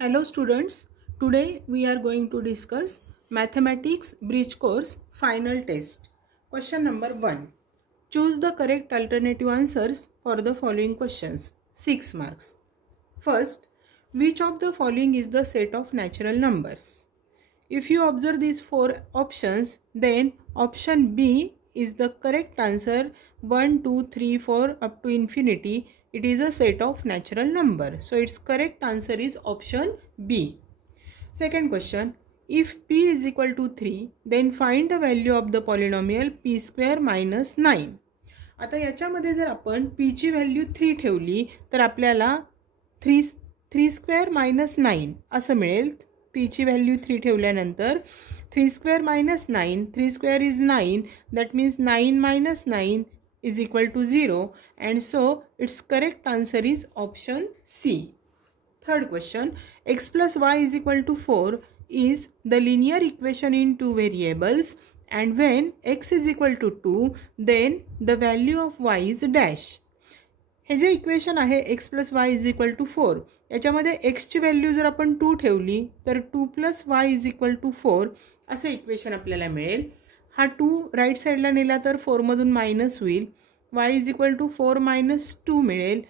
Hello students, today we are going to discuss Mathematics Bridge Course Final Test. Question number 1. Choose the correct alternative answers for the following questions. 6 marks. First, which of the following is the set of natural numbers? If you observe these 4 options, then option B is the correct answer. 1, 2, 3, 4 up to infinity. It is a set of natural number. So its correct answer is option B. Second question. If p is equal to 3, then find the value of the polynomial p square minus 9. आता याच्यामध्ये जर आपण p ची value 3 ठेवली तर आपल्याला 3 square minus 9 असं मिळेल. p ची व्हॅल्यू 3 ठेवल्यानंतर 3 square minus 9, 3 square is 9, that means 9 minus 9 is equal to 0, and so its correct answer is option C. Third question, x plus y is equal to 4 is the linear equation in two variables, and when x is equal to 2 then the value of y is dash. हे जे equation आहे x plus y is equal to 4, याच्यामध्ये x ची value जर आपण 2 ठेवली तर 2 plus y is equal to 4 असे इक्वेशन आपल्याला मिळेल. हा 2 राईट साईडला नेला तर 4 मधून मायनस होईल. y is equal to 4 minus 2 मिळेल.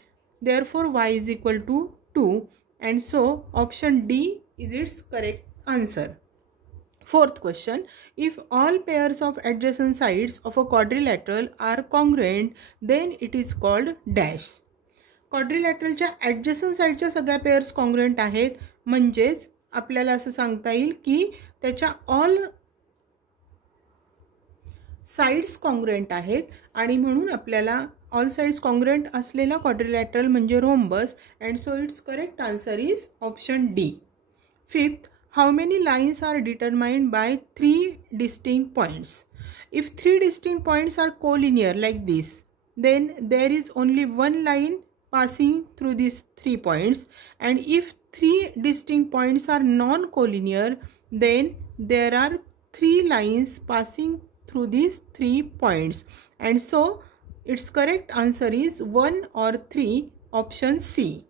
Therefore y is equal to 2, and so option D is its correct answer. Fourth question, if all pairs of adjacent sides of a quadrilateral are congruent, then it is called dash. क्वाड्रिलॅटरलच्या ॲडजसंट साईडच्या सगळ्या pairs congruent आहेत, म्हणजेच आपल्याला असं सांगता येईल की त्याच्या ऑल साइड्स कॉन्ग्रुएंट आहेत, आणि म्हणून आपल्याला ऑल साइड्स कॉन्ग्रुएंट असलेला क्वाड्रिलॅटरल म्हणजे rhombus, and so it's correct answer is option D. Fifth, how many lines are determined by 3 distinct points? If 3 distinct points are collinear like this, then there is only one line passing through these 3 points, and if 3 distinct points are non-collinear, then there are 3 lines passing through these 3 points, and so its correct answer is 1 or 3, option C.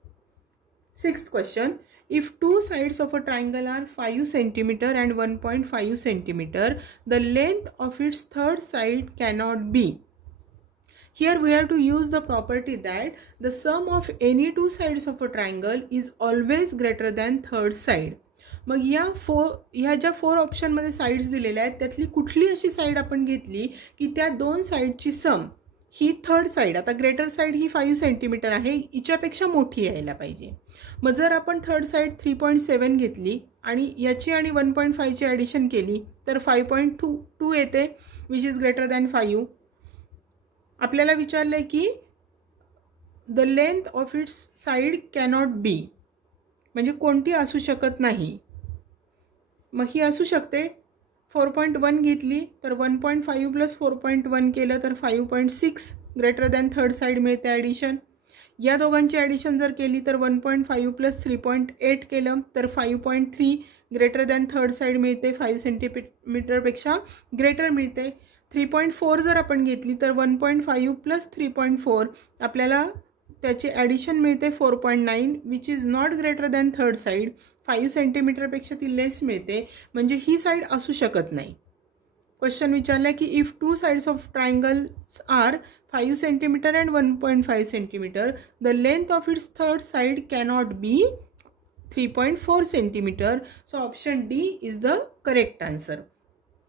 Sixth question, if two sides of a triangle are 5 cm and 1.5 cm, the length of its third side cannot be. Here we have to use the property that the sum of any two sides of a triangle is always greater than third side. मग ह्या ज्या 4 option मध्ये sides दिलेल्या आहेत त्यातली कुठली अशी side आपण घेतली की त्या दोन साइडची सम ही थर्ड साइड, आता ग्रेटर साइड ही 5 सेंटीमीटर आहे, हिच्यापेक्षा मोठी यायला पाहिजे. मग जर आपण थर्ड साइड 3.7 घेतली आणि याची आणि 1.5 ची ॲडिशन केली तर 5.2 येते, विच इज ग्रेटर दॅन 5. आपल्याला विचारलंय की the length of it's side cannot बी, म्हणजे कोणती असू शकत नाही. मग ही असू शकते 4.1 घेतली तर 1.5 प्लस 4.1 केलं तर 5.6 ग्रेटर दॅन थर्ड साइड मिळते ॲडिशन. या दोघांची ॲडिशन जर केली तर 1.5 प्लस 3.8 केलं तर 5.3 ग्रेटर दॅन थर्ड साइड मिळते, 5 सेंटीमीटरपेक्षा ग्रेटर मिळते. 3.4 जर आपण घेतली तर 1.5 प्लस 3.4 आपल्याला त्याची ॲडिशन मिळते 4.9, which is not greater than third side. 5 सेंटीमीटरपेक्षा ती लेस मिळते, म्हणजे ही साइड असू शकत नाही. क्वेश्चन विचारला की if two sides of triangles are 5 centimetre and 1.5 centimetre, the length of its third side cannot be 3.4 centimetre. So option D is the correct answer.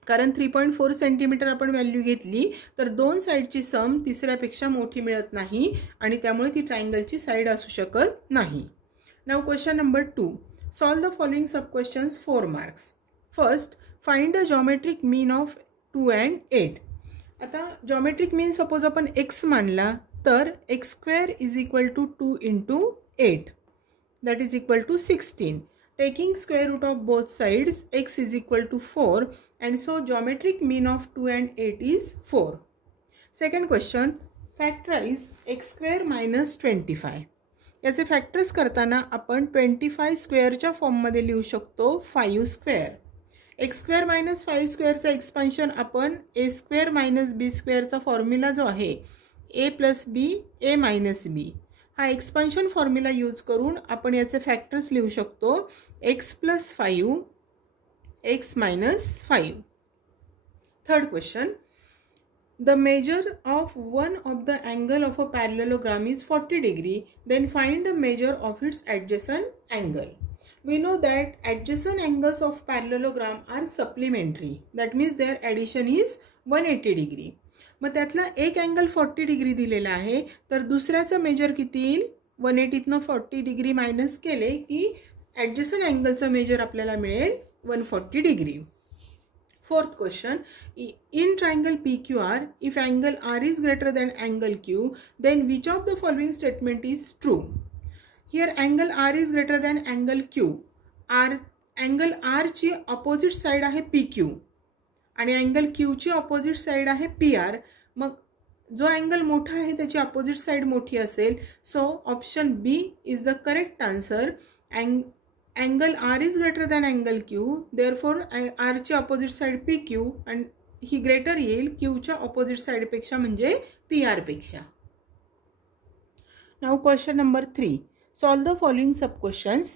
कारण 3.4 centimetre आपण व्हॅल्यू घेतली तर दोन साइडची सम तिसऱ्यापेक्षा मोठी मिळत नाही, आणि त्यामुळे ती ट्रायंगलची साइड असू शकत नाही. Now question number 2, solve the following sub questions, 4 marks. First, find the geometric mean of 2 and 8. आता geometric mean सपोज आपण x मानला तर x square is equal to 2 into 8, that is equal to 16. Taking square root of both sides, x is equal to 4, and so geometric mean of 2 and 8 is 4. Second question, factorize x square minus 25. याचे factors करताना आपण 25 स्क्वेअरच्या फॉर्ममध्ये लिहू शकतो 5 square. X square minus 5 स्क्वेअरचा expansion आपण a square minus b स्क्वेअरचा formula जो आहे ए प्लस बी ए मायनस बी, हा एक्सपान्शन फॉर्म्युला यूज करून आपण याचे फॅक्टर्स लिहू शकतो. x + 5 x - 5. Third question. The measure of one of the angle of a parallelogram is 40 degree. Then find the measure of its adjacent angle. We know that adjacent angles of parallelogram are supplementary. That means their addition is 180 degree. मग त्यातला एक angle 40 degree दिलेला आहे, तर दुसऱ्याचं major किती येईल? 180तनं 40 degree minus केले की ॲडजस्टंट अँगलचं मेजर आपल्याला मिळेल 140 degree. Fourth question. In triangle PQR, if angle R is greater than angle Q, then which of the following statement is true? Here angle R is greater than angle Q. Angle R ची opposite side आहे PQ आणि angle Q ची opposite side आहे PR. मग जो angle मोठा आहे त्याची opposite side मोठी असेल. So option B is the correct answer. Angle R is greater than angle Q, therefore R ची opposite side PQ and he greater येईल Q च्या opposite side पेक्षा म्हणजे PR पेक्षा. Now question number 3. Solve the following sub questions.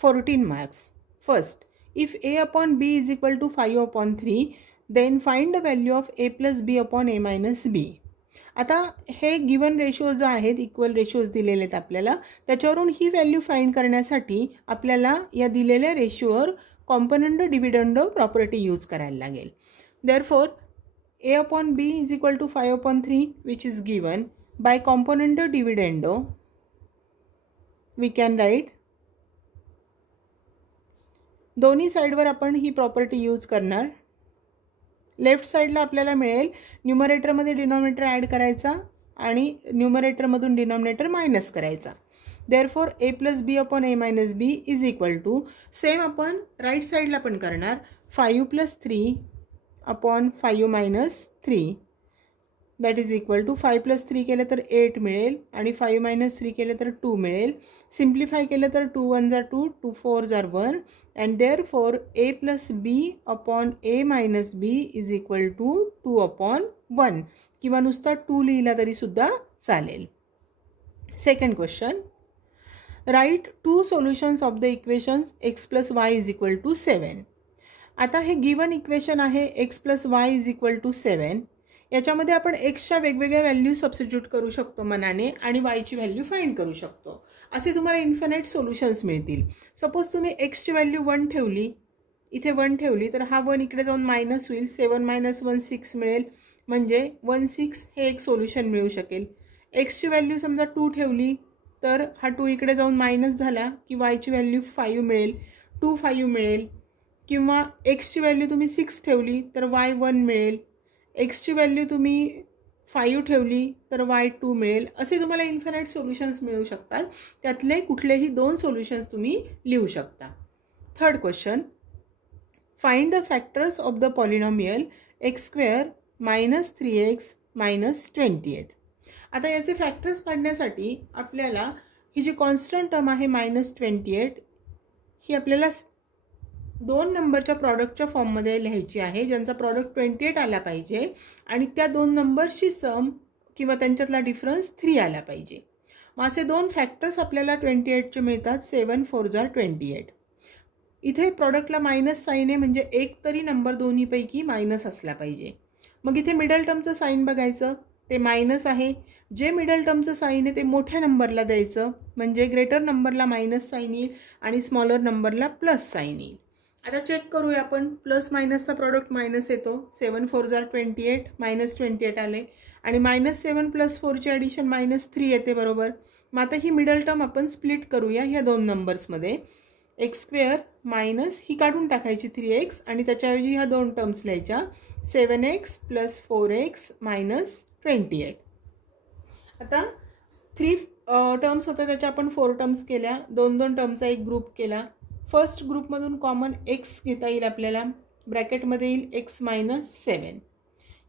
14 marks. First, if A upon B is equal to 5/3, then find the value of A plus B upon A minus B. आता हे given ratios जो आहेत, equal ratios दिलेले आहेत आपल्याला, त्याच्यावरून ही value find करण्यासाठी आपल्याला या दिलेल्या रेशोवर कॉम्पोनंट डिव्हिडंड प्रॉपर्टी यूज करायला लागेल. Therefore A upon B is equal to 5/3 which is given. By component dividendo we can write, दोन्ही साइडवर आपण ही प्रॉपर्टी यूज करणार. लेफ्ट साइडला आपल्याला मिळेल न्यूमरेटरमध्ये डिनॉमिनेटर ॲड करायचा आणि न्यूमरेटरमधून डिनॉमिनेटर मायनस करायचा. Therefore A + B upon A minus B is equal to, same आपण राईट साइडला पण करणार, 5 + 3 upon 5 - 3 that is equal to 5 + 3 केलं तर 8 मिळेल आणि 5 - 3 केलं तर 2 मिळेल. सिम्प्लिफाय केलं तर 2 × 1 = 2, 2 × 4 = 1 and therefore A plus B upon A minus B is equal to 2/1 किंवा नुसता 2 लिहिला तरी सुद्धा चालेल. Second question. Write 2 solutions of the equations x + y is equal to 7. आता हे गिवन इक्वेशन आहे x + y is equal to 7. याच्यामध्ये आपण xच्या वेगवेगळ्या व्हॅल्यू सबस्टिट्यूट करू शकतो मनाने आणि yची व्हॅल्यू फाइंड करू शकतो. असे तुम्हाला इन्फिनिट सोल्युशन्स मिळतील. सपोज तुम्ही एक्सची व्हॅल्यू 1 ठेवली, इथे 1 ठेवली तर हा 1 इकडे जाऊन मायनस होईल, 7 - 1 6 मिळेल, म्हणजे 16 हे एक सोल्युशन मिळू शकेल. एक्सची व्हॅल्यू समजा 2 ठेवली तर हा 2 इकडे जाऊन मायनस झाला की वायची व्हॅल्यू 5 मिळेल, 2 5 मिळेल. किंवा एक्सची व्हॅल्यू तुम्ही 6 ठेवली तर y 1 मिळेल, एक्सची व्हॅल्यू तुम्ही 5 ठेवली तर y2 मिळेल. असे तुम्हाला इन्फिनिट सोल्युशन्स मिळू शकतात. त्यातले कुठलेही 2 सोल्युशन्स तुम्ही लिहू शकता. Third question. Find the factors of the polynomial x² - 3x - 28. आता याचे फॅक्टर्स काढण्यासाठी आपल्याला ही जी कॉन्स्टंट टर्म आहे -28 ही आपल्याला 2 नंबरच्या प्रॉडक्टच्या फॉर्ममध्ये लिहायची आहे, ज्यांचा प्रॉडक्ट 28 आला पाहिजे आणि त्या 2 नंबर्सची सम किंवा त्यांच्यातला डिफरन्स 3 आला पाहिजे. मग असे 2 फॅक्टर्स आपल्याला 28चे मिळतात. 7 4 = 28. इथे प्रॉडक्टला मायनस साईन आहे, म्हणजे एक तरी नंबर दोन्हीपैकी मायनस असला पाहिजे. मग इथे मिडल टर्मचं साईन बघायचं, ते मायनस आहे. जे मिडल टर्मचं साईन आहे ते मोठ्या नंबरला द्यायचं, म्हणजे ग्रेटर नंबरला मायनस साईन येईल आणि स्मॉलर नंबरला प्लस साईन येईल. आता चेक करूया आपण. प्लस मायनसचा प्रॉडक्ट मायनस येतो. 7 4 = 28, -28 आले आणि -7 + 4ची ॲडिशन -3 येते बरोबर. मग आता ही मिडल टर्म आपण स्प्लिट करूया ह्या 2 नंबर्समध्ये. x² मायनस ही काढून टाकायची 3x आणि त्याच्याऐवजी ह्या 2 टर्म्स लिहायच्या, 7x + 4x - 28. आता 3 टर्म्स होत्या त्याच्या आपण 4 टर्म्स केल्या, 2 टर्मचा एक ग्रुप केला. फर्स्ट ग्रुपमधून कॉमन x घेता येईल आपल्याला, ब्रॅकेटमध्ये येईल x - 7.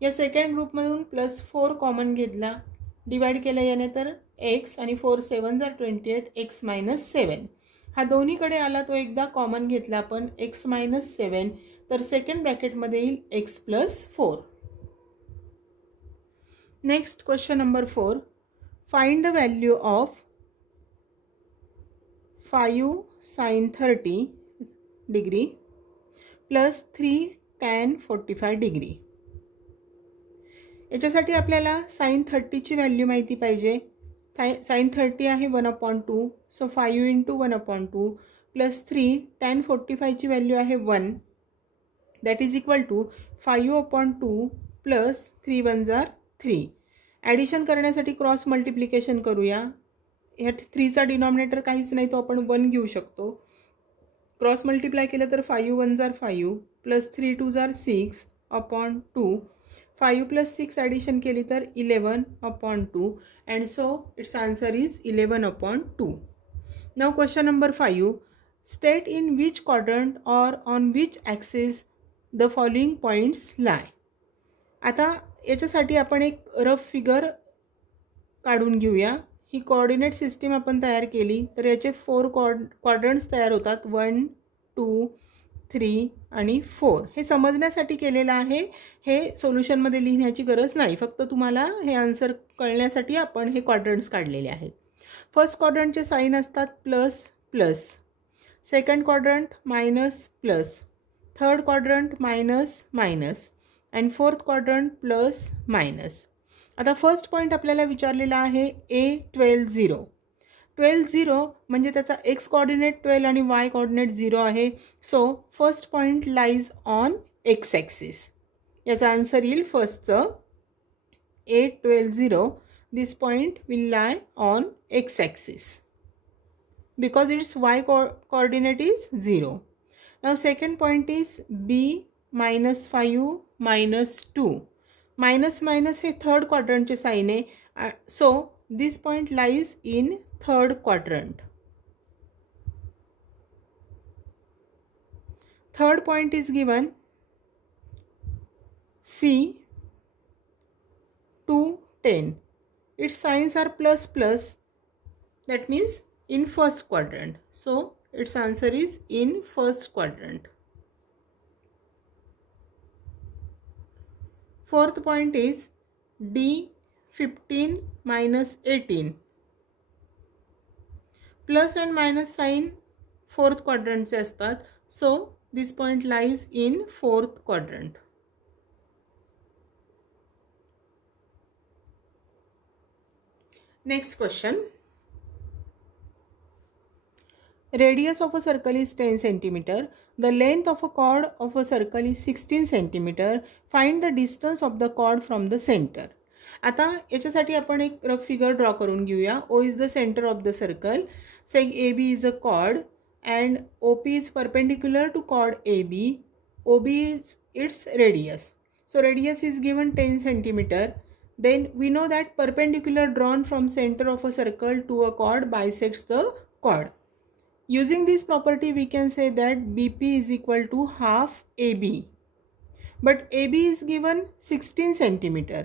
या सेकंड ग्रुपमधून +4 कॉमन घेतला, डिवाइड केला याने तर x आणि 4 7 = 28, x - 7. हा दोन्हीकडे आला तो एकदा कॉमन घेतला आपण, x - 7, तर सेकंड ब्रॅकेटमध्ये येईल x + 4. Next question number 4. Find the value of 5 sin 30 degree plus 3 tan 45 degree. याच्यासाठी आपल्याला sin 30ची व्हॅल्यू माहिती पाहिजे. sin 30 आहे 1/2, सो 5 इंटू 1/2 प्लस 3 tan 45ची व्हॅल्यू आहे 1, that is equal to 5/2 plus 3 1 जार 3. ॲडिशन करण्यासाठी क्रॉस मल्टिप्लिकेशन करूया. ह्या 3चा डिनॉमिनेटर काहीच नाही, तो आपण 1 घेऊ शकतो. क्रॉस मल्टिप्लाय केलं तर 5 1 जार 5 प्लस 3 2 जार 6/2. 5 प्लस 6 ॲडिशन केली तर 11/2 and so its answer is 11/2. Now question number 5. State in which quadrant or on which axis the following points lie. आता याच्यासाठी आपण एक रफ फिगर काढून घेऊया. ही कोऑर्डिनेट सिस्टीम आपण तयार केली तर याचे 4 क्वाड्रंट्स तयार होतात, 1 2 3 आणि 4. हे समजण्यासाठी केलेलं आहे, हे सोल्युशनमध्ये लिहिण्याची गरज नाही, फक्त तुम्हाला हे आन्सर कळण्यासाठी आपण हे क्वाड्रंट्स काढलेले आहेत. फर्स्ट क्वाड्रंटचे साईन असतात plus plus, second quadrant minus plus, third quadrant minus minus and fourth quadrant plus minus. आता फर्स्ट पॉईंट आपल्याला विचारलेला आहे A12 0. 12 0 म्हणजे त्याचा x कोऑर्डिनेट 12 आणि y कोऑर्डिनेट 0 आहे. So first point lies on x axis. याचा आन्सर येईल फर्स्टचं A12 0. This point will lie on x axis because it's y coordinate is 0. Now second point is B -5 -2. Minus minus हे third क्वाड्रंटचे sign आहे. So this point lies in third quadrant. Third point is given C 2 10. Its signs are plus plus, that means in first quadrant. So its answer is in first quadrant. Fourth point is D 15 -18. Plus and minus sign fourth quadrant से असतात. So this point lies in fourth quadrant. Next question. Radius of a circle is 10 centimeter. The length of a chord of a circle is 16 centimeter. Find the distance of the chord from the center. आता याच्यासाठी आपण एक rough figure draw करून घेऊया. O is the center of the circle. Say AB is a chord and OP is perpendicular to chord AB. OB is its radius. So radius is given 10 centimeter. Then we know that perpendicular drawn from center of a circle to a chord bisects the chord. Using this property we can say that BP is equal to half AB. But AB is given 16 centimeter.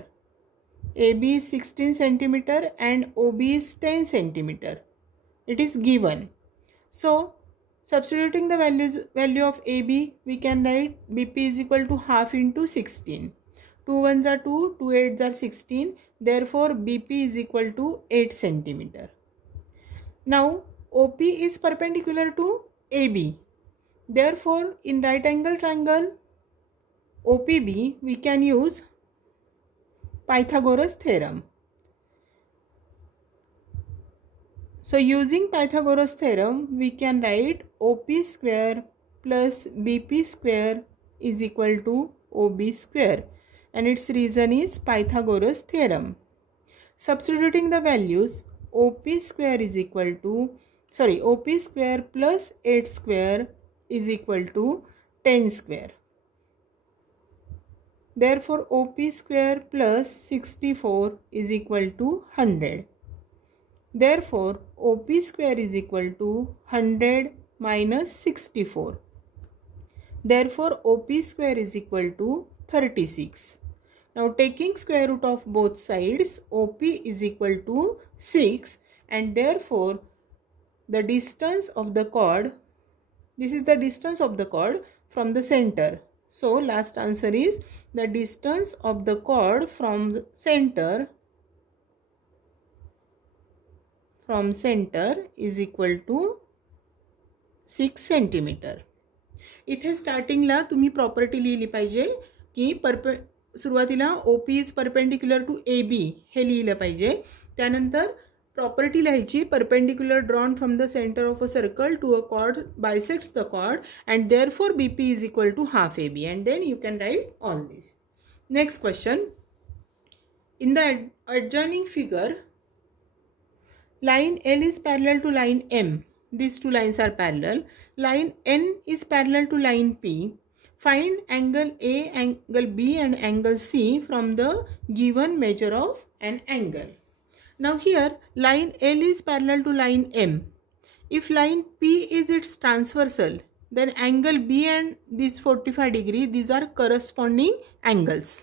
AB is 16 centimeter and OB is 10 centimeter. It is given. So substituting the value of AB, we can write BP is equal to half into 16. 2 1s are 2, 2 8s are 16. Therefore BP is equal to 8 centimeter. Now OP is perpendicular to AB. Therefore in right angle triangle OPB we can use Pythagoras theorem. So using Pythagoras theorem we can write OP square plus BP square is equal to OB square, and its reason is Pythagoras theorem. Substituting the values, OP square is equal to OP square plus 8 square is equal to 10 square. Therefore OP square plus 64 is equal to 100. Therefore OP square is equal to 100 minus 64. Therefore OP square is equal to 36. Now taking square root of both sides, OP is equal to 6, and therefore the distance of the chord, this is the distance of the chord from the center. So last answer is the distance of the chord from the center is equal to 6 centimetre. इथे स्टार्टिंगला तुम्ही property लिहिली पाहिजे की सुरुवातीला OP is perpendicular to AB हे लिहिलं पाहिजे. त्यानंतर प्रॉपर्टी लिहायची perpendicular drawn from the centre of a circle to a chord bisects the chord and therefore BP is equal to half AB and then you can write all this. Next question. In the adjoining figure, line L is parallel to line M. These two lines are parallel. Line N is parallel to line P. Find angle A, angle B and angle C from the given measure of an angle. Now here line L is parallel to line M. If line P is its transversal, then angle B and this 45 degree, these are corresponding angles.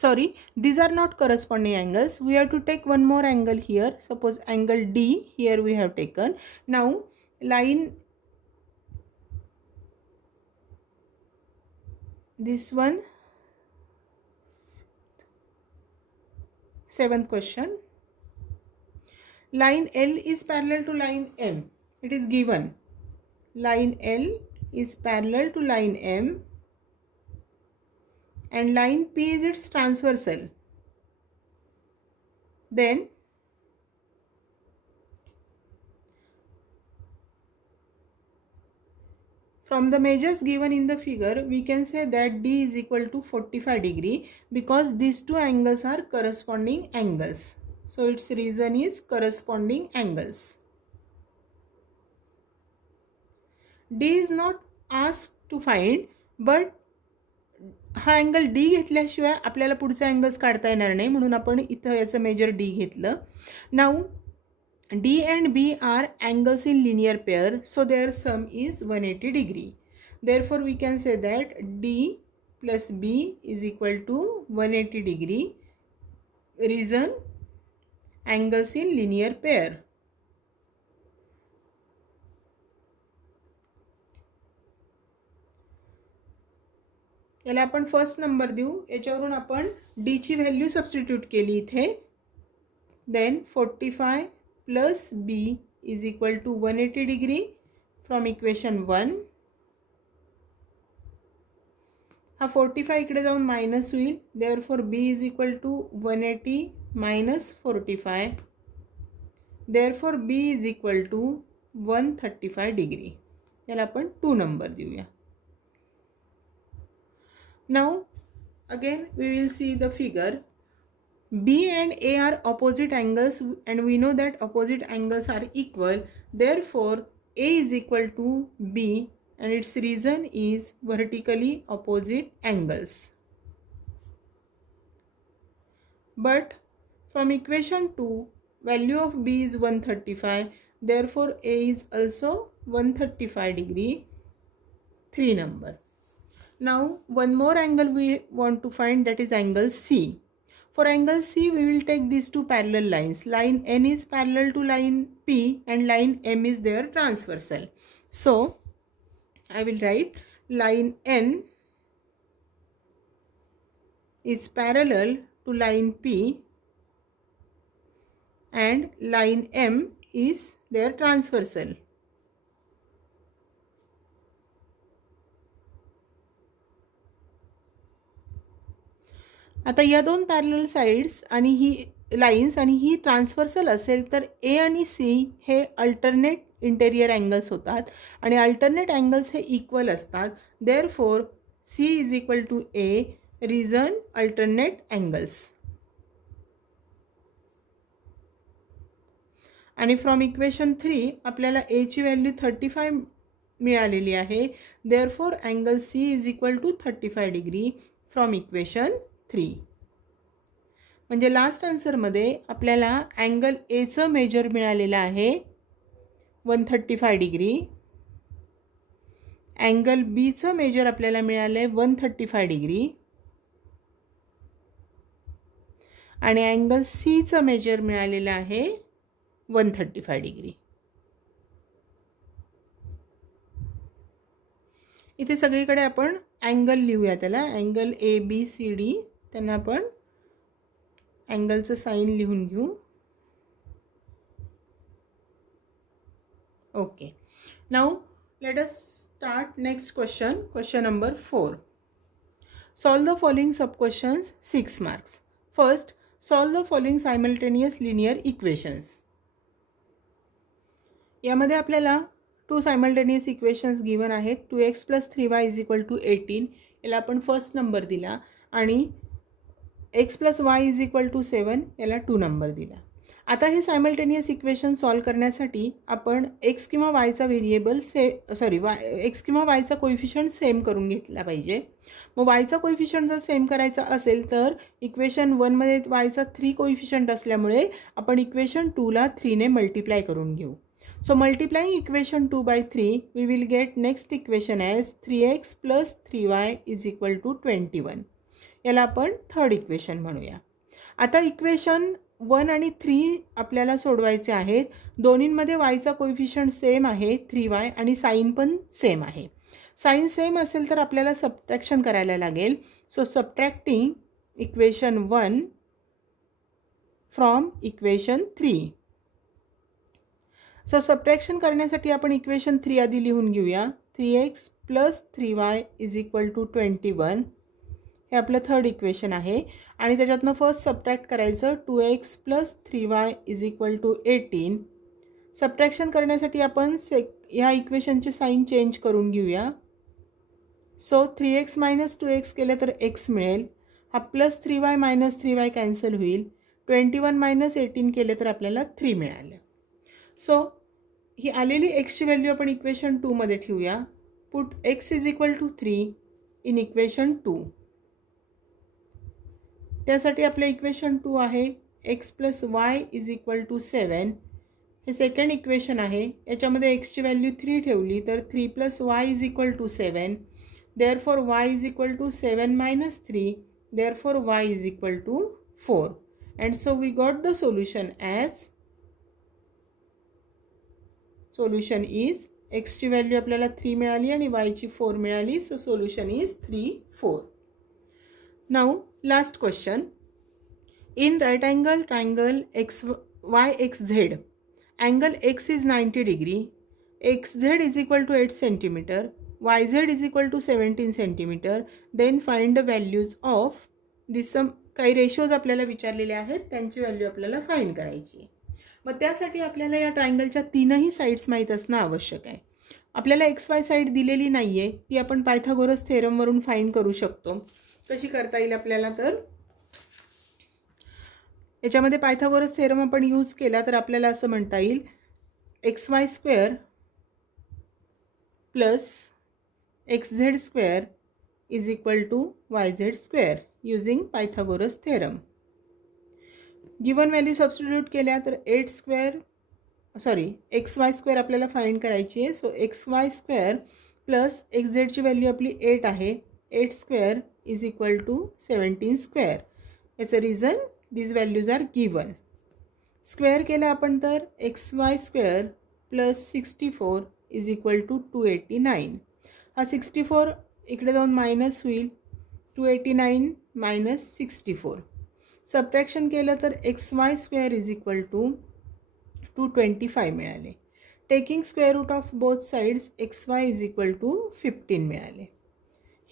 Sorry, these are not corresponding angles. We have to take one more angle here. Suppose angle D here we have taken. Now line, this one, 7th question. Line L is parallel to line M. It is given. Line L is parallel to line M and line P is its transversal. Then from the measures given in the figure, we can say that D is equal to 45 degree because these two angles are corresponding angles. So its reason is corresponding angles. D is not asked to find, but हा angle D घेतल्याशिवाय आपल्याला पुढचे angles काढता येणार नाही, म्हणून आपण इथं याचं मेजर D घेतलं. Now D and B are angles in linear pair, so their sum is 180 degree. Therefore we can say that D plus B is equal to 180 degree. Reason, angles in linear pair. याला आपण first number देऊ. याच्यावरून आपण D ची value substitute केली इथे. Then 45 plus B is equal to 180 degree from equation 1. हा 45 इकडे जाऊन मायनस होईल. Therefore B is equal to 180 minus 45. Therefore B is equal to 135 degree. याला आपण 2 नंबर देऊया. Now again we will see the figure. B and A are opposite angles and we know that opposite angles are equal. Therefore A is equal to B and its reason is vertically opposite angles. But from equation 2, value of B is 135. Therefore A is also 135 degree. 3 number. Now one more angle we want to find, that is angle C. For angle C we will take these two parallel lines. Line N is parallel to line P and line M is their transversal. So I will write line N is parallel to line P and line M is their transversal. आता या दोन parallel sides आणि ही lines आणि ही transversal असेल तर A आणि C हे alternate interior angles होतात आणि अल्टरनेट अँगल्स हे इक्वल असतात. Therefore C is equal to A. Reason, alternate angles. आणि फ्रॉम इक्वेशन 3 आपल्याला A ची व्हॅल्यू 35 मिळालेली आहे. Therefore angle C is equal to 35 degree from equation 3. म्हणजे लास्ट आन्सरमध्ये आपल्याला अँगल A चं मेजर मिळालेलं आहे 135 डिग्री. अँगल B चं मेजर आपल्याला मिळालं आहे 135 डिग्री आणि अँगल C चं मेजर मिळालेलं आहे 135 डिग्री. इथे सगळीकडे आपण अँगल लिहूया. त्याला अँगल ABCD त्यांना आपण अँगलचं साइन लिहून घेऊ. Okay. Now let us start next question. Question number 4. Solve the following sub questions, 6 marks. First, solve the following simultaneous linear equations. यामध्ये आपल्याला 2 सायमल्टेनियस इक्वेशन्स गिवन आहेत. 2x + 3y = 18 याला आपण फर्स्ट नंबर दिला आणि x + y = 7 याला 2 number दिला. आता हे सायमल्टेनियस इक्वेशन सॉल्व करण्यासाठी आपण x किंवा y चा व्हेरिएबल x किंवा y चा कोएफिशियंट सेम करून घेतला पाहिजे. मग y चा कोएफिशियंट जर सेम करायचा असेल तर इक्वेशन 1 मध्ये y चा 3 कोएफिशियंट असल्यामुळे आपण इक्वेशन 2 ला 3 ने मल्टिप्लाय करून घेऊ. So multiplying equation 2 by 3, we will get next equation as 3x plus 3y is equal to 21. याला आपण थर्ड इक्वेशन म्हणूया. आता इक्वेशन 1 आणि 3 आपल्याला सोडवायचे आहेत. दोन्हींमध्ये y चा कोएफिशियंट सेम आहे 3y आणि साइन पण सेम आहे. साइन सेम असेल तर आपल्याला सबट्रॅक्शन करायला लागेल. So subtracting equation 1 from equation 3. So subtraction करण्यासाठी आपण इक्वेशन 3 आधी लिहून घेऊया. 3x + 3y = 21 हे आपलं थर्ड इक्वेशन आहे आणि त्याच्यातनं फर्स्ट सबट्रॅक्ट करायचं. 2x + 3y = 18. सबट्रॅक्शन करण्यासाठी आपण ह्या इक्वेशनचे साइन चेंज करून घेऊया. सो 3x - 2x केले तर x मिळेल. हा +3y - 3y कॅन्सल होईल. 21 - 18 केले तर आपल्याला 3 मिळालं. सो ही आलेली x ची व्हॅल्यू आपण इक्वेशन 2 मध्ये ठेवूया. Put x = 3 in equation 2. त्यासाठी आपले इक्वेशन 2 आहे x + y = 7. हे सेकंड इक्वेशन आहे. याच्यामध्ये x ची व्हॅल्यू 3 ठेवली तर 3 + y = 7. Therefore y = 7 - 3. Therefore y = 4. And so we got the solution as solution is x ची व्हॅल्यू आपल्याला 3 मिळाली आणि y ची 4 मिळाली. So solution is 3, 4. Now last question. In right angle triangle YXZ angle x is 90 degree, XZ = 8 cm, YZ = 17 cm. Then find the values of this sum. काही ratios आपल्याला विचारलेले आहेत त्यांची व्हॅल्यू आपल्याला फाइंड करायची. मग त्यासाठी आपल्याला या ट्रायंगलच्या तीनही साइड्स माहित असणं आवश्यक आहे. आपल्याला XY साइड दिलेली नाहीये ती आपण पायथागोरस थेरम वरून फाइंड करू शकतो. कशी करता येईल आपल्याला तर याच्यामध्ये पायथागोरस थेरम आपण यूज केला तर आपल्याला असं म्हणता येईल xy² + xz² = yz² using Pythagoras theorem. Given value substitute केल्या तर xy² आपल्याला फाइंड करायची आहे. सो xy² + xz ची व्हॅल्यू आपली 8 आहे. 8² = 17². याचं reason these values are given. Square केलं आपण तर xy² + 64 = 289. हा 64 इकडे जाऊन मायनस होईल. 289 - 64. सबट्रॅक्शन केलं तर xy² = 225 मिळाले. Taking square root of both sides xy = 15 मिळाले.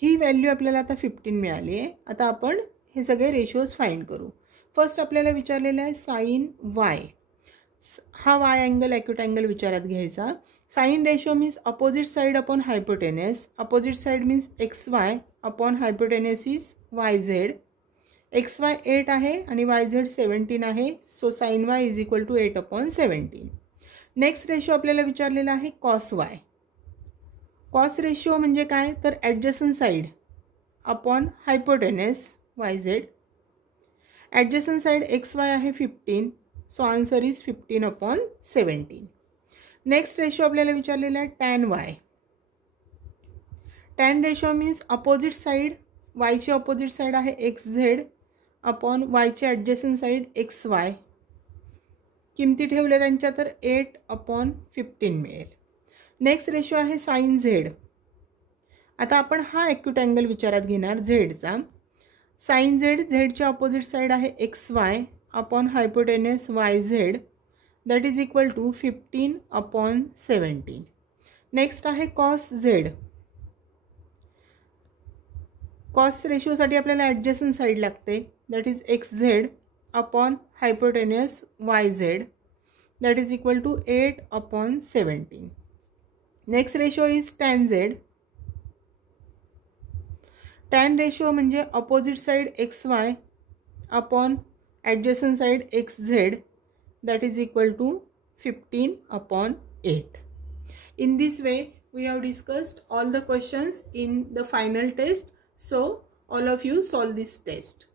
ही व्हॅल्यू आपल्याला आता 15 मिळाली आहे. आता आपण हे सगळे रेशोज फाइंड करू. फर्स्ट आपल्याला विचारलेलं आहे साइन y. हा y अँगल ॲक्यूट अँगल विचारात घ्यायचा. Sine ratio means opposite side upon hypotenuse. Opposite side means xy upon hypotenuse is yz. xy 8 आहे आणि yz 17 आहे. So sine y = 8/17. Next ratio आपल्याला विचारलेला आहे कॉस y. कॉस रेशो म्हणजे काय तर adjacent side upon hypotenuse yz. Adjacent side xy आहे 15. So answer is 15/17. Next ratio आपल्याला विचारलेला आहे tan y. Tan ratio means opposite side y ची अपोजिट साइड आहे xz अपॉन y ची ॲडजसंट साइड xy. किमती ठेवल्या त्यांच्या तर 8/15 मिळेल. नेक्स्ट रेशो आहे साइन z. आता आपण हा ॲक्यूट अँगल विचारात घेणार झेडचा. साइन झेड ची अपोजिट साइड आहे xy upon hypotenuse yz. that is equal to 15/17. Next आहे कॉस झेड. कॉस रेशोसाठी आपल्याला ॲडजसंट साईड लागते, that is X Z upon hypotenuse Y Z, that is equal to 8/17. Next ratio is tan Z. Tan ratio म्हणजे opposite side X Y upon adjacent side x Z, that is equal to 15/8. In this way we have discussed all the questions in the final test, so all of you solve this test.